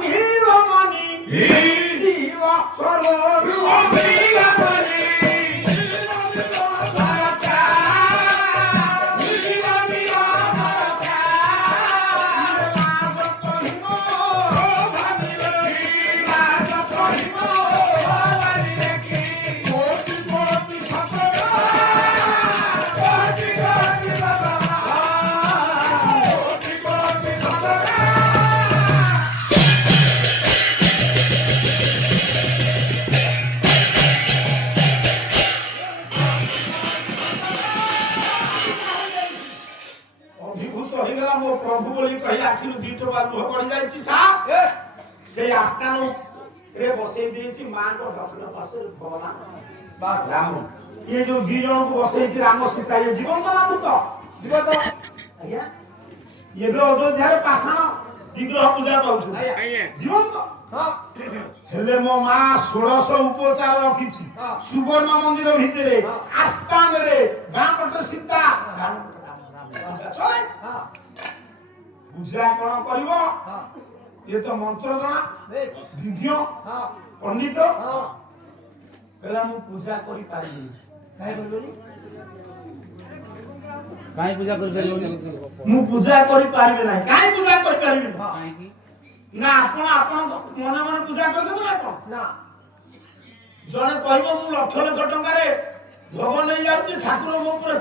নিরমণি प्रभु बोली कही आखिर दीट बार लुह पड़ जाइछि साहब से आस्थान रे बसई देछि मां को दक्षिण पासे भगवान बा राम ये जो दी जन को बसई छि राम सीता ये जीवन तो नाम तो जीवन तो आज्ञा ये जो अयोध्या रे पाषाण विग्रह पूजा पाउछु आज्ञा जीवन तो हां हेले मो मां 1600 उपचार रखिछि सुवर्ण मंदिर भितरे आस्थान रे गांपट सीता राम चले हां पूजा कौन कर ये तो मंत्र जना विज्ञ पंडित कहला मु पूजा करी पारिबी काहे पूजा करी पारिबी मु पूजा करी पारिबी नाही काहे पूजा करी पारिबी ना आपण मन मन पूजा कर देबो ना कोन ना जने कहबो मु लक्ष लक्ष टंका रे भोग नै जाउची ठाकुर मो ऊपर